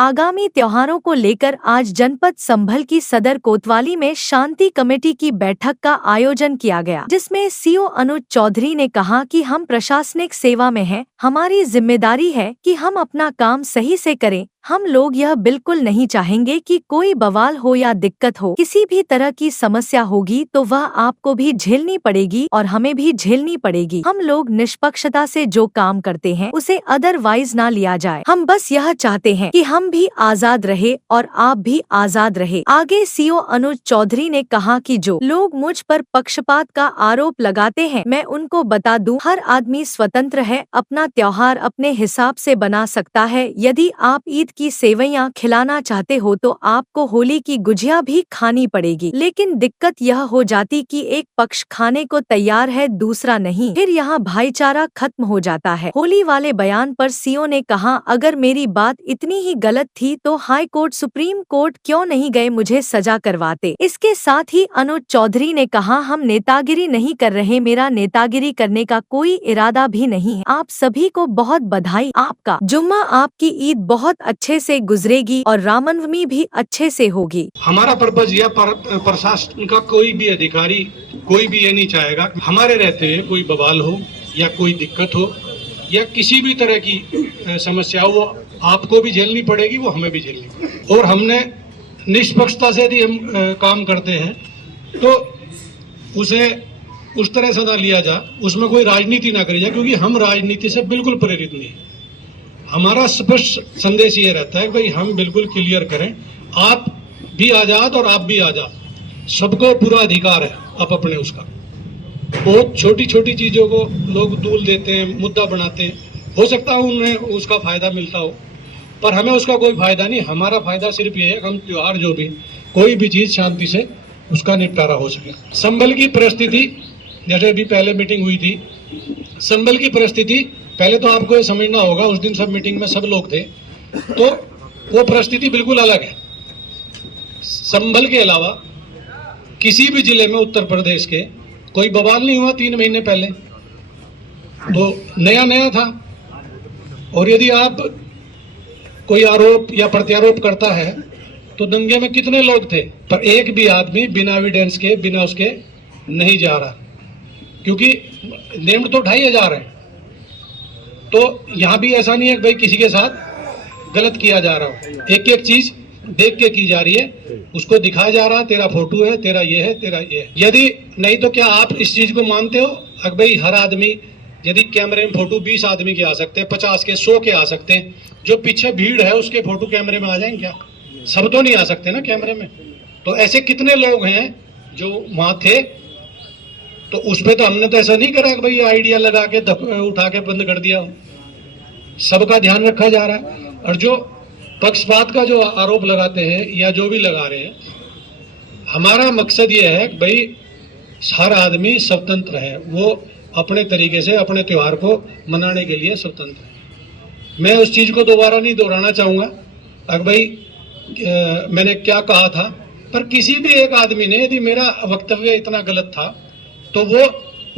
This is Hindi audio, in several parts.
आगामी त्योहारों को लेकर आज जनपद संभल की सदर कोतवाली में शांति कमेटी की बैठक का आयोजन किया गया, जिसमें सीओ अनुज चौधरी ने कहा कि हम प्रशासनिक सेवा में हैं, हमारी जिम्मेदारी है कि हम अपना काम सही से करें। हम लोग यह बिल्कुल नहीं चाहेंगे कि कोई बवाल हो या दिक्कत हो। किसी भी तरह की समस्या होगी तो वह आपको भी झेलनी पड़ेगी और हमें भी झेलनी पड़ेगी। हम लोग निष्पक्षता से जो काम करते हैं उसे अदरवाइज ना लिया जाए। हम बस यह चाहते हैं कि हम भी आजाद रहे और आप भी आजाद रहे। आगे सीओ अनुज चौधरी ने कहा कि जो लोग मुझ पर पक्षपात का आरोप लगाते हैं, मैं उनको बता दूं, हर आदमी स्वतंत्र है, अपना त्योहार अपने हिसाब से बना सकता है। यदि आप ईद की सेवइयां खिलाना चाहते हो तो आपको होली की गुजिया भी खानी पड़ेगी, लेकिन दिक्कत यह हो जाती कि एक पक्ष खाने को तैयार है, दूसरा नहीं, फिर यहाँ भाईचारा खत्म हो जाता है। होली वाले बयान पर सीओ ने कहा, अगर मेरी बात इतनी ही गलत थी तो हाई कोर्ट सुप्रीम कोर्ट क्यों नहीं गए, मुझे सजा करवाते। इसके साथ ही अनुज चौधरी ने कहा, हम नेतागिरी नहीं कर रहे, मेरा नेतागिरी करने का कोई इरादा भी नहीं है। आप सभी को बहुत बधाई, आपका जुम्मा, आपकी ईद बहुत अच्छे से गुजरेगी और रामनवमी भी अच्छे से होगी। हमारा पर्पज यह प्रशासन का कोई भी अधिकारी कोई भी ये नहीं चाहेगा हमारे रहते हुए कोई बवाल हो या कोई दिक्कत हो या किसी भी तरह की समस्या हो, वो आपको भी झेलनी पड़ेगी, वो हमें भी झेलनी पड़ेगी। और हमने निष्पक्षता से यदि हम काम करते हैं तो उसे उस तरह से ना लिया जा, उसमें कोई राजनीति ना करी जाए, क्योंकि हम राजनीति से बिल्कुल प्रेरित नहीं। हमारा स्पष्ट संदेश ये रहता है कि भाई हम बिल्कुल क्लियर करें, आप भी आजाद और आप भी आजाद, सबको पूरा अधिकार है आप अपने उसका। बहुत छोटी छोटी चीजों को लोग दूल देते हैं, मुद्दा बनाते हैं, हो सकता है उन्हें उसका फायदा मिलता हो, पर हमें उसका कोई फायदा नहीं। हमारा फायदा सिर्फ ये है कि हम त्योहार जो भी कोई भी चीज शांति से उसका निपटारा हो सके। संभल की परिस्थिति, जैसे अभी पहले मीटिंग हुई थी, संभल की परिस्थिति पहले तो आपको ये समझना होगा, उस दिन सब मीटिंग में सब लोग थे, तो वो परिस्थिति बिल्कुल अलग है। संभल के अलावा किसी भी जिले में उत्तर प्रदेश के कोई बवाल नहीं हुआ 3 महीने पहले, तो नया नया था। और यदि आप कोई आरोप या प्रत्यारोप करता है तो दंगे में कितने लोग थे, पर एक भी आदमी बिना एविडेंस के, बिना उसके नहीं जा रहा, क्योंकि नेम्ड तो 2500 है। तो यहाँ भी ऐसा नहीं है कि भाई किसी के साथ गलत किया जा रहा हो, एक एक चीज देख के की जा रही है, उसको दिखाया जा रहा है, तेरा फोटो है, तेरा ये है, तेरा ये है। यदि नहीं तो क्या आप इस चीज को मानते हो कि भाई हर आदमी, यदि कैमरे में फोटो 20 आदमी के आ सकते हैं, 50 के, 100 के आ सकते हैं, जो पीछे भीड़ है उसके फोटो कैमरे में आ जाएंगे क्या? सब तो नहीं आ सकते ना कैमरे में। तो ऐसे कितने लोग हैं जो वहां थे, तो उसपे तो हमने तो ऐसा नहीं करा कि भाई आइडिया लगा के उठा के बंद कर दिया। सबका ध्यान रखा जा रहा है। और जो पक्षपात का जो आरोप लगाते हैं या जो भी लगा रहे हैं, हमारा मकसद ये है कि भाई हर आदमी स्वतंत्र है, वो अपने तरीके से अपने त्योहार को मनाने के लिए स्वतंत्र है। मैं उस चीज को दोबारा नहीं दोहराना चाहूंगा कि भाई मैंने क्या कहा था, पर किसी भी एक आदमी ने यदि मेरा वक्तव्य इतना गलत था तो वो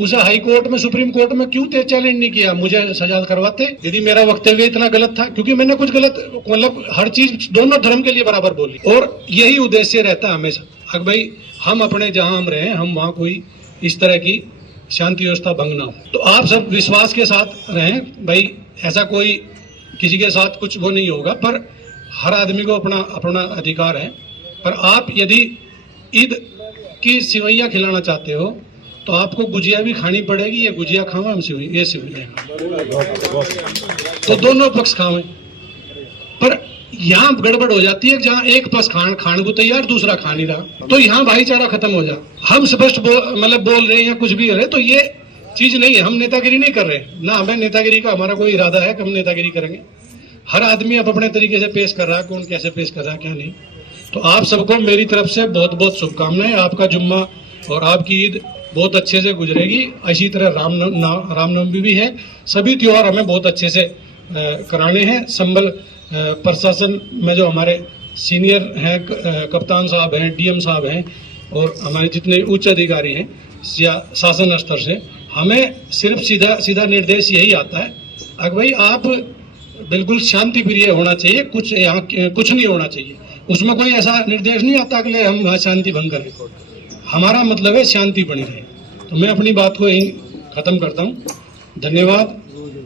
उसे हाई कोर्ट में, सुप्रीम कोर्ट में क्यों चैलेंज नहीं किया, मुझे सजा करवाते। यदि मेरा वक्तव्य इतना गलत था, क्योंकि मैंने कुछ गलत, मतलब हर चीज दोनों धर्म के लिए बराबर बोली, और यही उद्देश्य रहता है हमेशा कि भाई हम अपने जहां हम रहे, हम वहां कोई इस तरह की शांति व्यवस्था भंग ना हो। तो आप सब विश्वास के साथ रहें, भाई ऐसा कोई किसी के साथ कुछ वो नहीं होगा, पर हर आदमी को अपना अपना अधिकार है। पर आप यदि ईद की सेवइयां खिलाना चाहते हो तो आपको गुजिया भी खानी पड़ेगी, ये गुजिया खाओ, हम ये सेवइयां, तो दोनों पक्ष खाओ। पर यहाँ गड़बड़ हो जाती है, जहाँ एक पक्ष खाने को तैयार, दूसरा खा नहीं रहा, तो यहाँ भाईचारा खत्म हो जा। हम स्पष्ट मतलब बोल रहे हैं या कुछ भी हो रहे, तो ये चीज नहीं है। हम नेतागिरी नहीं कर रहे ना, हमें नेतागिरी का हमारा कोई इरादा है कि हम नेतागिरी करेंगे। हर आदमी अब अपने तरीके से पेश कर रहा है, कौन कैसे पेश कर रहा है क्या नहीं। तो आप सबको मेरी तरफ से बहुत बहुत शुभकामनाएं। आपका जुम्मा और आपकी ईद बहुत अच्छे से गुजरेगी। इसी तरह रामनवमी भी है। सभी त्योहार हमें बहुत अच्छे से कराने हैं। संभल प्रशासन में जो हमारे सीनियर हैं, कप्तान साहब हैं, डीएम साहब हैं, और हमारे जितने उच्च अधिकारी हैं या शासन स्तर से, हमें सिर्फ सीधा निर्देश यही आता है कि भाई आप बिल्कुल शांति प्रिय होना चाहिए, कुछ यहाँ कुछ नहीं होना चाहिए। उसमें कोई ऐसा निर्देश नहीं आता कि हम वहाँ शांति भंग करें। हमारा मतलब है शांति बनी रहे। तो मैं अपनी बात को यहीं खत्म करता हूँ। धन्यवाद।